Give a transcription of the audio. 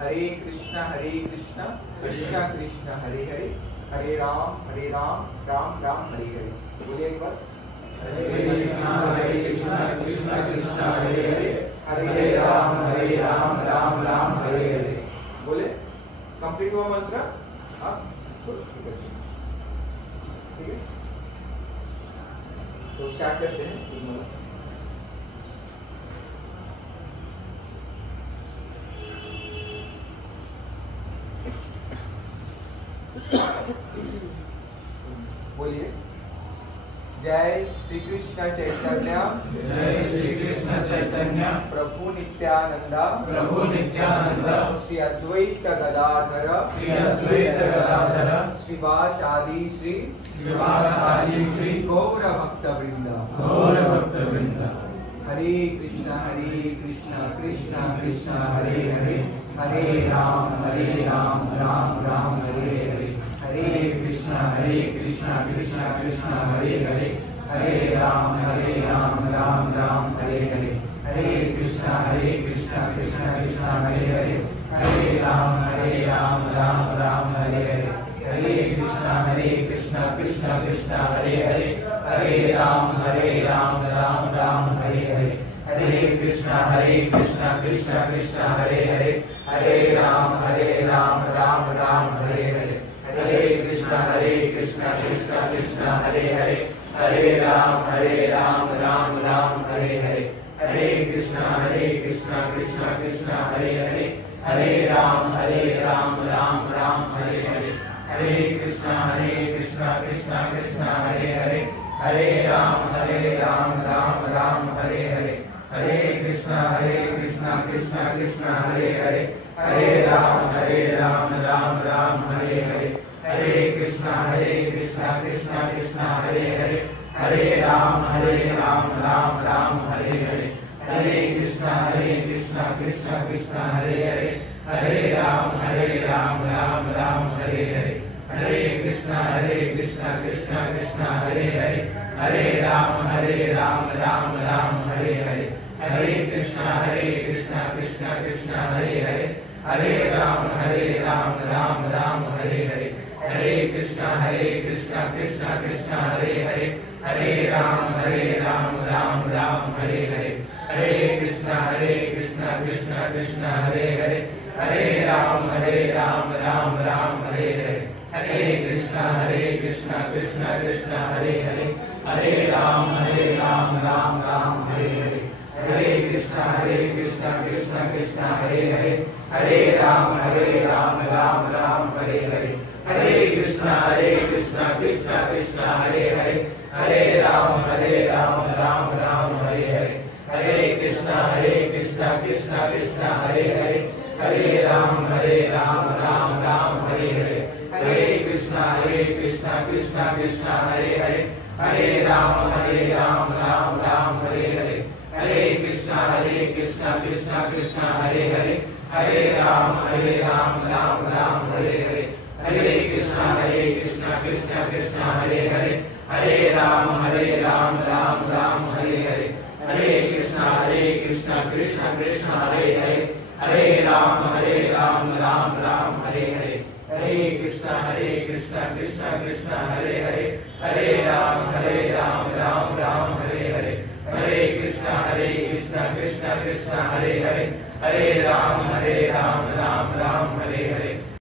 कृष्णा कृष्णा कृष्णा हरे हरे, हरे राम राम राम हरे हरे। बोलिए एक बार, हरे कृष्णा कृष्णा कृष्णा हरे हरे, हरे राम राम राम हरे हरे। बोले कंप्लीट हुआ मंत्र। आप इसको ठीक है, तो स्टार्ट करते हैं। बोलिए, जय श्री कृष्ण चैतन्य, जय श्री कृष्ण चैतन्य, प्रभु नित्यानंदा, प्रभु नित्यानंद, श्री अद्वैत गदाधर, श्री अद्वैत गदाधर, श्रीवासादि श्री श्रीवासादि श्री गौर भक्त वृंद, गौर भक्त वृंद। हरे कृष्ण कृष्ण कृष्ण हरे हरे, हरे राम राम राम हरे हरे, हरे कृष्ण कृष्ण कृष्ण हरे हरे, हरे राम राम राम हरे हरे, हरे कृष्ण कृष्ण कृष्ण हरे हरे, हरे राम राम राम हरे हरे, हरे कृष्ण कृष्ण कृष्ण हरे हरे, हरे राम राम राम हरे हरे, हरे कृष्ण कृष्ण कृष्ण हरे हरे, हरे राम राम राम हरे हरे, हरे कृष्ण कृष्ण कृष्ण हरे हरे, हरे राम राम राम हरे हरे, हरे कृष्ण कृष्ण कृष्ण हरे हरे, हरे राम राम राम हरे हरे, हरे कृष्ण कृष्ण कृष्ण हरे हरे, हरे राम राम राम हरे हरे, हरे कृष्ण कृष्ण कृष्ण हरे हरे, हरे राम राम राम हरे हरे, हरे कृष्ण कृष्ण कृष्ण हरे हरे, हरे राम राम राम हरे हरे, हरे कृष्ण कृष्ण कृष्ण हरे हरे, हरे राम राम राम हरे हरे, हरे कृष्ण कृष्ण कृष्ण हरे हरे, हरे राम राम राम हरे हरे, हरे कृष्ण कृष्ण कृष्ण हरे हरे, हरे राम राम राम हरे हरे, हरे कृष्ण कृष्ण कृष्ण हरे हरे, हरे राम राम राम हरे हरे, हरे कृष्ण कृष्ण कृष्ण हरे हरे, हरे राम राम राम हरे हरे, हरे कृष्ण कृष्ण कृष्ण हरे हरे, हरे राम राम राम हरे हरे, हरे कृष्ण कृष्ण कृष्ण हरे हरे, हरे राम राम राम हरे हरे, हरे कृष्ण कृष्ण कृष्ण हरे हरे, हरे राम राम राम हरे हरे, हरे कृष्ण कृष्ण कृष्ण हरे हरे, हरे राम राम राम हरे हरे, हरे कृष्ण कृष्ण कृष्ण हरे हरे, हरे राम राम राम हरे हरे, हरे कृष्ण कृष्ण कृष्ण हरे हरे, हरे राम राम राम हरे हरे, हरे कृष्ण कृष्ण कृष्ण हरे हरे, हरे राम राम राम हरे हरे, हरे कृष्ण कृष्ण कृष्ण हरे हरे, हरे राम राम राम हरे हरे, हरे कृष्ण कृष्ण कृष्ण हरे हरे, हरे राम राम राम हरे हरे, हरे कृष्ण कृष्ण कृष्ण हरे हरे, हरे राम राम राम हरे